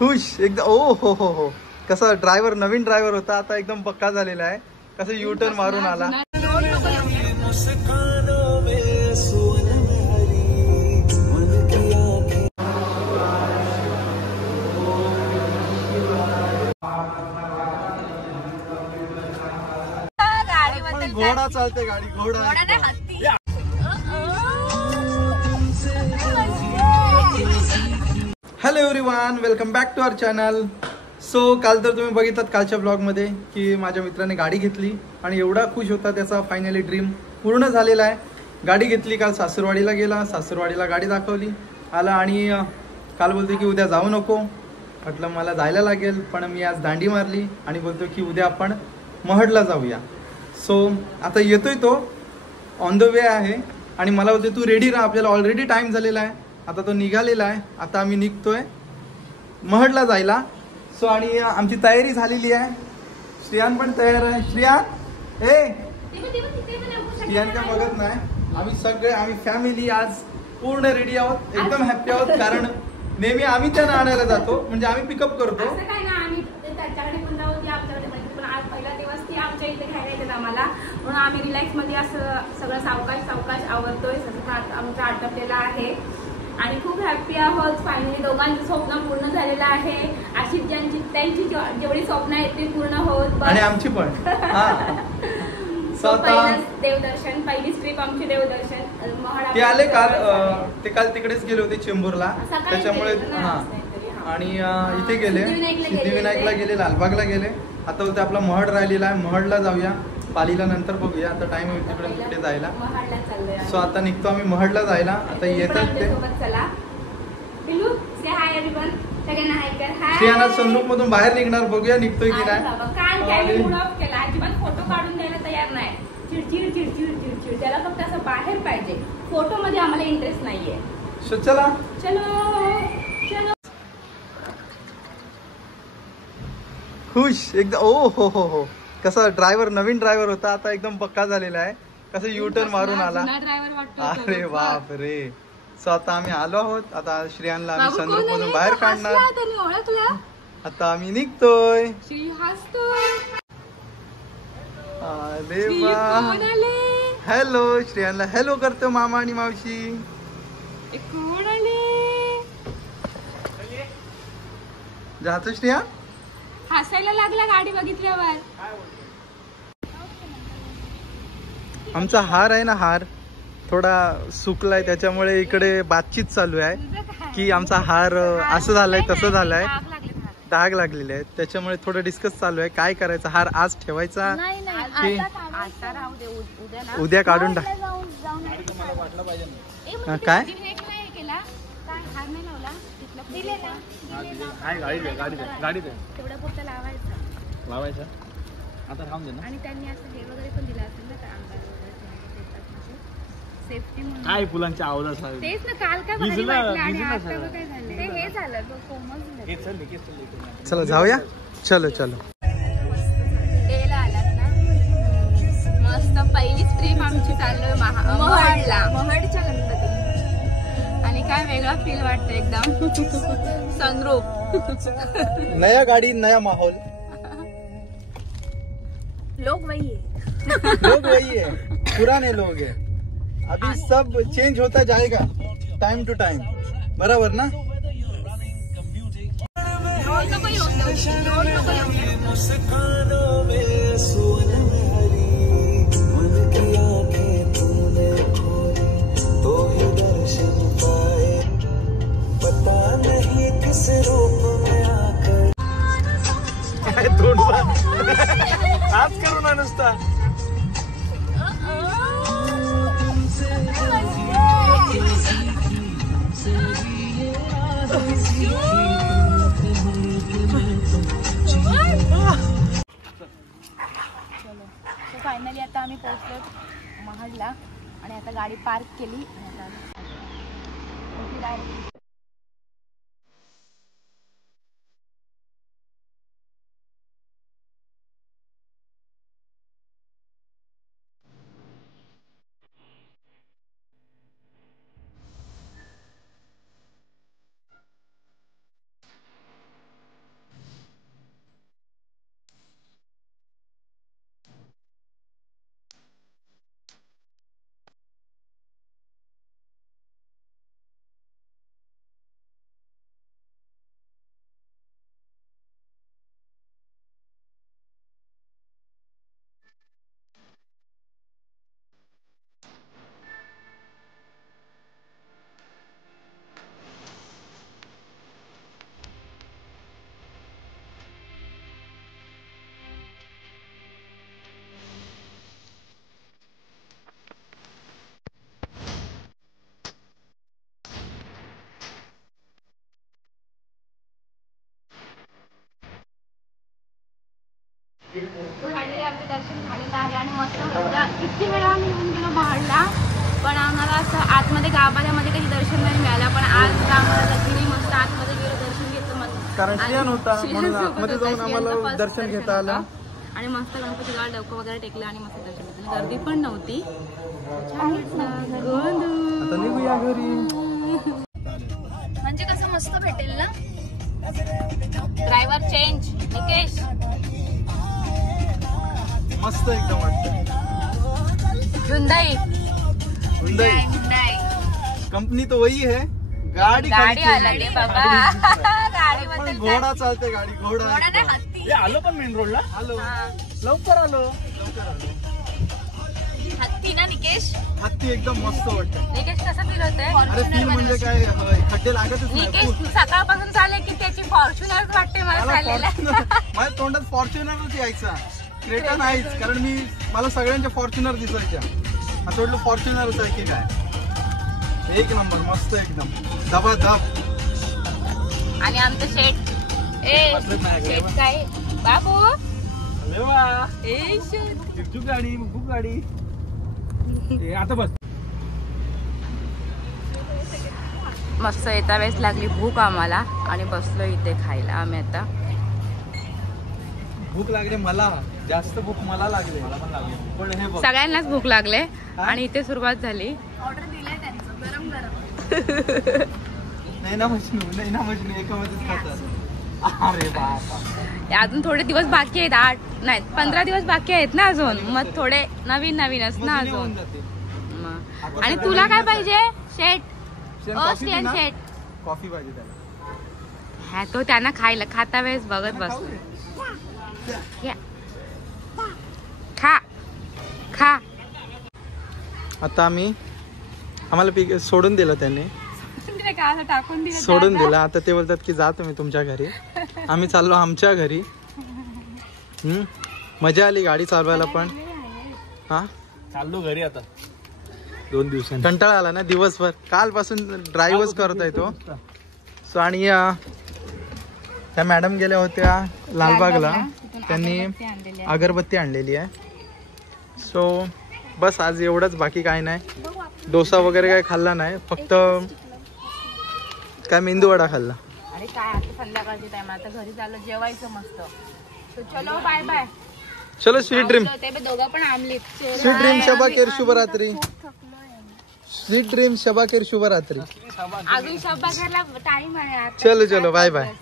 खुश एकदम. ओ हो. कसा ड्रायव्हर, नवीन ड्रायव्हर होता, आता एकदम पक्का झालेला आहे. कसं यू टर्न मारून आला. घोडा चालते गाडी, घोडा. Hello everyone, welcome back to our channel. So काल तर तुम्ही बघितलात कालच्या ब्लॉगमध्ये की माझ्या मित्राने गाडी घेतली आणि एवढा खुश होता, त्याचा फायनली ड्रीम पूर्ण झालेला आहे. गाडी घेतली, काल सासूरवाडीला गेला, सासूरवाडीला गाडी दाखवली, आला आणि काल बोलतो की उद्या जाऊ नको. म्हटलं मला जायला लागेल, पण मी आज दांडी मारली आणि बोलतो की उद्या आपण महडला जाऊया. सो आता येतोय तो, ऑन द वे आहे आणि मला बोलतो तू रेडी राहा, आपल्याला ऑलरेडी टाईम झालेला आहे. आता तो निघालेला आहे, आता आम्ही निघतोय महडला जायला. सो आणि आमची तयारी झालेली आहे. श्रियान पण तयार आहे. श्रियान श्रियान काय बघत नाही. आम्ही फॅमिली आज पूर्ण रेडी आहोत, एकदम हॅप्पी आहोत. कारण नेहमी आम्ही त्यांना आणायला जातो, म्हणजे आम्ही पिकअप करतो. आमच्या इथे घ्यायला येतात आम्हाला, म्हणून आम्ही रिलॅक्स मध्ये असं सगळं सावकाश आवरतोय. आमचा आटपलेला आहे आणि खूप हॅप्पी आहोत. फायनली दोघांचं स्वप्न पूर्ण झालेलं आहे. अशी त्यांची जेवढी स्वप्न आहेत ती पूर्ण होत आणि आमची पण. देवदर्शन, पहिली ट्रिप आमची देवदर्शन. ते आले काल तिकडेच गेले होते चेंबूरला, त्याच्यामुळे आणि इथे गेले, सिद्धिविनायकला गेले, लालबागला गेले. आता होते आपला महड राहिलेला आहे, महडला जाऊया. पालीला नंतर बघूया, आता टाइम होईल तिकडे जायला. सो आता निघतो आम्ही महडला जायला. आता येतात ते. श्रियाना सनरूफ मधून बाहेर निघणार, बघूया निघतोय की नाही. अजिबात फोटो काढून द्यायला तयार नाही. चिडचिड त्याला फक्त असं बाहेर पाहिजे, फोटो मध्ये आम्हाला इंटरेस्ट नाहीये. सो चलो. खुश एकदम. ओ हो. कसा ड्रायव्हर, नवीन ड्रायव्हर होता, आता एकदम पक्का झालेला आहे. कसं यू टर्न मारून आला. अरे बाप रे. सो आता आम्ही आलो आहोत. आता श्रियानला आम्ही सनरूफ मधून बाहेर काढणार. आता आम्ही निघतोय. अरे वा. हॅलो. श्रियानला हॅलो करतो मामा आणि मावशी. जातो श्रिया. हसायला लागला गाडी बघितल्यावर. आमचा हार आहे ना, हार थोडा सुकलाय, त्याच्यामुळे इकडे बातचीत चालू आहे की आमचा हार असं झालाय तसं झालाय, डाग लागलेले आहेत. त्याच्यामुळे थोडं डिस्कस चालू आहे काय करायचं. हार आज ठेवायचा की उद्या काढून टाक. काय लावायचा आता राहून दे ना. आणि त्यांनी असं हे वगैरे पण दिलं असेल ना, सेफ्टी म्हणून. काय फुलांच्या आवाज आहे तेच ना. काल काय वाटलं आणि आता काय झालं, ते हे झालं कोमल. चलो जाऊया. चलो डेला आलात ना, मस्त पहिलीच ट्रिप आमची चाललोय महडला, महडच्या गणपती. आणि काय वेगळा फील वाटतं एकदम. सनरूफ, नया गाड़ी नया माहौल. लोग वही है पुराने लोग हैं. अभी सब चेंज होता जाएगा टाइम टू टाइम, बराबर ना. आज करू ना नुसता. फायनली आता आम्ही पोहोचलो महडला आणि आता गाडी पार्क केली. दर्शन झालेलं आहे आणि मस्त होतं. किती वेळा आम्ही येऊन गेलो बाहेरला, पण आम्हाला असं आतमध्ये गाभाऱ्यामध्ये काही दर्शन नाही मिळालं. पण आज आम्हाला लकीने मस्त आतमध्ये गेलो, दर्शन घेतलं मस्त. कारण श्रियान होता म्हणून आतमध्ये जाऊन आम्हाला दर्शन घेता आलं आणि मस्त गणपती गाव डोकं वगैरे टेकलं आणि मस्त दर्शन घेतलं. गर्दी पण नव्हती. आता निघूया घरी. म्हणजे कसं मस्त भेटेल ना. Driver change Nikesh. मस्त एकदम वाटतं. हुंडाई कंपनी तो वही है. गाडी आली बाबा. गाडी पण घोडा चालते. गाडी घोडा आलो पण मेन रोडला. आलो लवकर आलो. हत्ती ना निकेश. हत्ती एकदम मस्त वाटतं. निकेश कसं फील होतंय? अरे फील म्हणजे काय, खड्डे लागतच निकेश नाही. सकाळपासून चालले की त्याची फॉर्च्युनर वाटते मला चाललेला. माझ्या तोंडात फॉर्च्युनरच यायचा. क्रेटा नाहीच, कारण मला सगळ्यांच्या फॉर्च्युनर दिसायच्या. असं वाटलं फॉर्च्युनरच आहे की काय. एक नंबर मस्त एकदम धबाधब. आणि आमचं शेट शेट काय बाबू गाडी खूप गाडी. आता बस. मस्त येता वेळेस लागली भूक आम्हाला आणि बसलो इथे खायला आम्ही. आता भूक लागली मला, जास्त भूक मला लागली. मला पण लागली, पण हे बघ सगळ्यांनाच भूक लागले आणि इथे सुरुवात झाली. ऑर्डर दिलाय त्यांचं गरम गरम. नाही ना मशनू एकामध्येच खातात. अरे बाबा, अजून थोडे दिवस बाकी आहेत. 8 नाही 15 दिवस बाकी आहेत ना अजून. मग थोडे नवीनच ना अजून. आणि तुला काय पाहिजे शेट? शेट कॉफी पाहिजे त्याला. हा तो त्यांना खायला खाता वेळेस बघत बसतो. खा. आता आम्हाला सोडून दिलं त्यांनी. टाकून दिलं सोडून दिलं. आता ते बोलतात की जा तुम्ही तुमच्या घरी. आम्ही चाललो आमच्या घरी. मजा आली गाडी चालवायला पण. हा चाललो घरी आता 2 दिवसांनी. कंटाळा आला ना दिवसभर. कालपासून ड्राईव्हच करत आहे तो. सो आणि त्या मॅडम गेल्या होत्या लालबागला. त्यांनी अगरबत्ती आणलेली आहे. सो बस आज एवढंच, बाकी काय नाही. डोसा वगैरे काय खाल्ला नाही, फक्त काय मेंदू वडा खाल्ला. अरे काय आता संध्याकाळची टाइम, आता घरी चाललो जेवायचं मस्त. चलो बाय बाय. चलो स्वीट ड्रीम. दोघं पण आमली. स्वीट ड्रीम शबाकेर शुभरात्री. स्वीट ड्रीम शबाकेर शुभरात्री. अजून शबाकेरला टाइम आहे. चलो बाय बाय.